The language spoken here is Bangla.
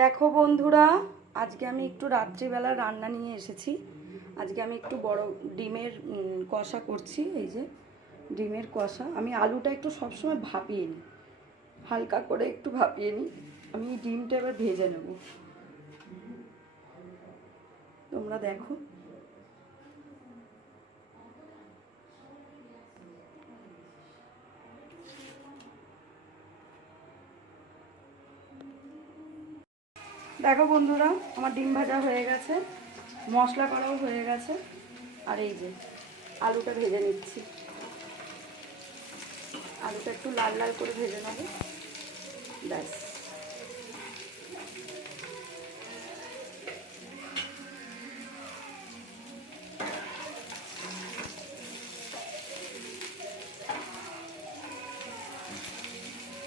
দেখো বন্ধুরা, আজকে আমি একটু রাত্রিবেলা রান্না নিয়ে এসেছি। আজকে আমি একটু বড় ডিমের কষা করছি। এই যে ডিমের কষা, আমি আলুটা একটু সবসময় ভাপিয়ে নিই, হালকা করে একটু ভাপিয়ে নিই। আমি ডিমটা এবার ভেজে নেব, তোমরা দেখো। দেখো বন্ধুরা, আমার ডিম ভাজা হয়ে গেছে, মশলা করাও হয়ে গেছে। আর এই যে আলুটা ভেজে নিচ্ছি, আলুটা একটু লাল লাল করে ভেজে নেবো, ব্যাস।